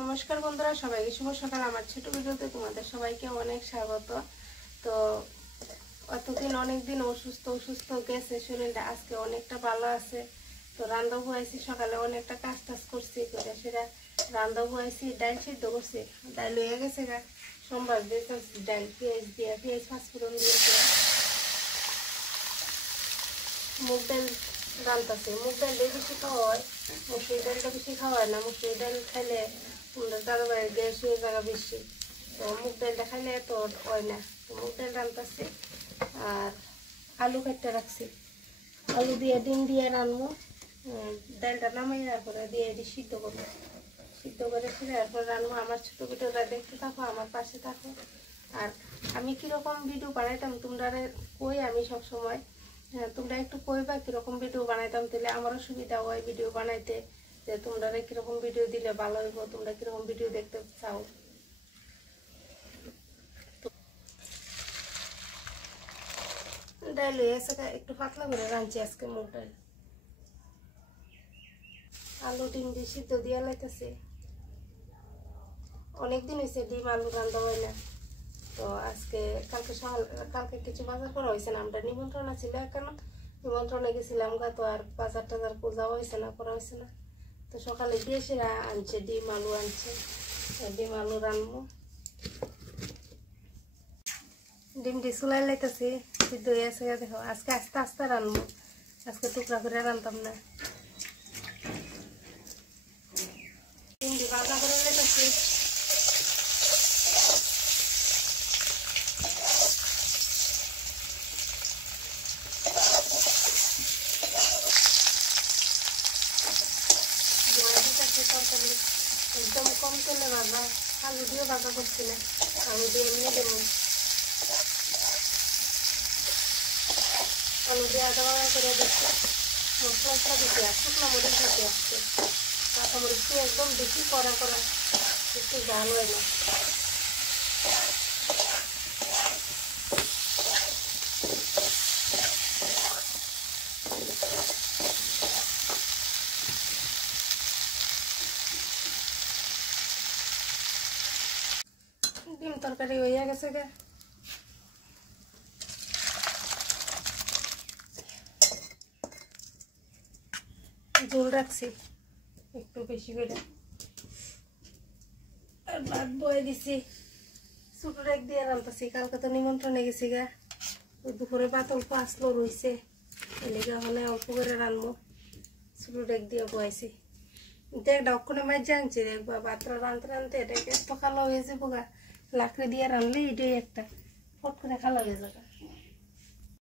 নমস্কার বন্ধুরা, সবাইকে শুভ সকাল। আমার ছোট ভিডিওতে তোমাদের সবাইকে অনেক স্বাগত। তো অনেকদিন অসুস্থ গেছে শরীরটা, আজকে অনেকটা ভালো আছে। তো রান্না বসাইছি, সকালে অনেকটা কাজ করছি, সেটা রান্না বসাইছি। ডাল সিদ্ধ করছি, ডাল হয়ে গেছে গা। সোমবার দিয়েছি ডাল, পেঁয়াজ পাঁচফোড়ন দিয়েছি। মুগ ডাল রান্তাছে, মুগ ডাল বেশি খাওয়া হয়, মুসুরি ডালটা বেশি খাওয়া হয় না। মুসুরি ডাল খাইলে দাদাভাইয়ের গ্যাস হয়ে জায়গা বেশি, তো মুগ ডালটা খাইলে তো হয় না। তো মুগ ডাল রান্তাছি আর আলু কাটতে রাখছি, আলু দিয়ে ডিম দিয়ে রান্নু। ডালটা নামাই তারপরে দিয়ে সিদ্ধ করবো, সিদ্ধ করে ফিরে তারপর রান্নু। আমার ছোটো ভিডিওটা দেখতে থাকো, আমার পাশে থাকো। আর আমি কীরকম ভিডিও বানাইতাম তোমরা কই, আমি সবসময় তোমরা একটু কইবা কীরকম ভিডিও বানাইতাম, তাহলে আমারও সুবিধা হয় ভিডিও বানাইতে, যে তোমরা কীরকম ভিডিও দিলে ভালো হইব, তোমরা কীরকম ভিডিও দেখতে চাও। ডাল হয়েছে, একটু পাতলা করে রাঁধছি আজকে মুগ ডাল। আলু ডিম দিয়ে সিদ্ধ দিয়ে লাইতেছে, অনেকদিন হয়েছে ডিম আলু রান্না হয় না। তো আজকে কালকে কিছু বাজার করা হয়েছে না, আমরা নিমন্ত্রণ ছিল, কেন নিমন্ত্রণে গেছিলাম গা, তো আর বাজার টাজার যাওয়া হয়েছে না, করা হয়েছে না। তো সকালে দিয়েছিরা আনছে, ডিম আলু আনছে, ডিম আলু রান্নবো। ডিমটি চুলাই লাইতেছি, সিদ্ধ হয়ে আছে দেখো। আজকে আস্তে আস্তে রান্নবো, আজকে টুকরা করে রান্তাম না। ডিমটি ভাজা করে লাইতেছি। একদম কম তেলে ভাজা, আলু দিয়ে ভাজা করছি না, আলু দিয়ে এমনি দেবো। আলু দিয়ে আদা বাড়া করে দিচ্ছি, মশলা দিতে আর শুকনো মরিচ দিতে আসছে। কাঁচা মরিচটি একদম বেশি কড়া করা, একটু ঝাল হয় না। ডিম তরকারি হয়ে গেছে গে, ঝোল রাখছি একটু বেশি করে, আর ভাত বয়ে দিছি। ছোটো ডেক দিয়ে রান্তাছি, কালকে তো নিমন্ত্রণে গেছি গা, ওই দুপুরে ভাত অল্প আসলো রয়েছে, এলিগে হলে অল্প করে রান্নবো। ছোটো ডেক দিয়ে বয়েছি, দেখ ডক্ষণে মাছ জানছি দেখবা, ভাতটা রানতে রানতে এটাকে এত কালো হয়ে যাবো গা। লাকড়ি দিয়ে রানলে এটাই একটা ফট করে কালো হয়ে যাবে।